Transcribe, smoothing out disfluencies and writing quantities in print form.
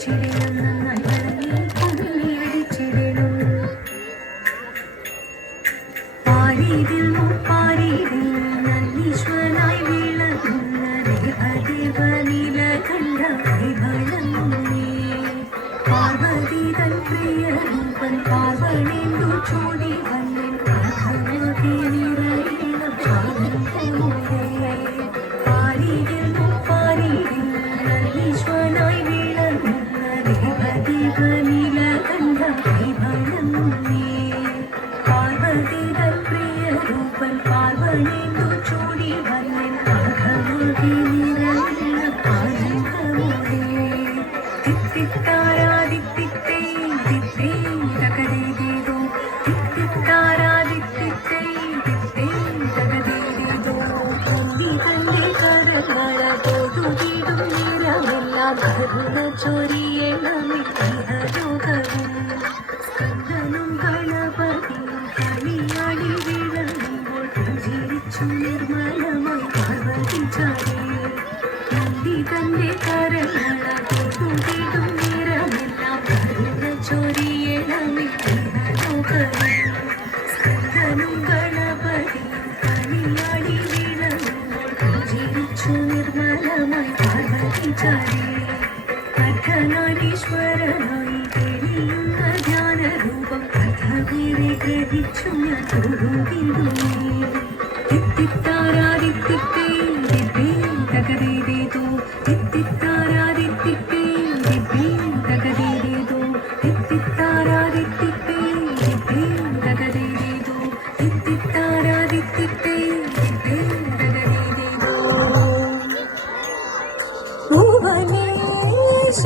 അടിച്ചിടണം നന്നായി വഴങ്ങി കുമിളി അടിച്ചിടണം പാരീതിൽ മുപ്പാരീതിൽ നല്ലീശ്വനായി വിളങ്ങുന്ന ദേവനില കണ്ട വൈഭളങ്ങുന്നേ പാർവതി തൻ പ്രിയരൂപൻ പാർവണേന്ദു ചൂടി വന്നൻ പാർവതി നിറയണം ചാരന്തമുരേ പാരീതിൽ മുപ്പാരീതിൽ നല്ലീശ്വനായി വിളങ്ങുന്ന ദേവനില കണ്ട വൈഭളങ്ങുന്നേ പാർവതി തൻ പ്രിയരൂപൻ പാർവണേന്ദു ചൂടി വന്നൻ പാർവതി നിറയണം ചാരന്തമുരേ തിത്തിത്താരാദിത്തിത്തേ തിത്തേ തകദേദേദോ തിത്തിത്താരാദിത്തിത്തേ തിത്തേ തകദേദേദോ പൊന്നി തന്റെ കരങ്ങള തൊടുകിടും നിറമെല്ലാം കരുണ ചൊരിയണമേ ഇഹലോകവും സ്കന്ദനും ഗണപതിയും കളിയാടി വിളങ്ങുമ്പോൾ പുഞ്ചിരിച്ചു നിർമ്മലമായി പാർവതി ചാരി നന്ദി തന്റെ കരങ്ങള തൊടുകിടും നിറമെല്ലാം കരുണ ചൊരിയണമേ ഇഹലോകവും സ്കന്ദനും ഗണപതിയും കളിയാടി വിളങ്ങുമ്പോൾ പുഞ്ചിരിച്ചു നിർമ്മലമായി പാർവതി ചാരി അർദ്ധനാരീശ്വരനായി തെളിയുന്ന ധ്യാനരൂപം കഥവിരെ ഗ്രഹിച്ചു ഞാൻ തൊഴുതിടുന്നേ തിത്തിത്താരാദിത്തിത്തേ ദിത്തേ തകദേദേദോ തിത്തിത്താരാദിത്തിത്തേ ദിത്തേ തകദേദേദോ തിത്തിത്താരാദിത്തിത്തേ ദിത്തേ തകദേദേദോ തിത്തിത്താരാദിത്തിത്തേ ദിത്തേ തകദേദേദോ ഭുവനേശ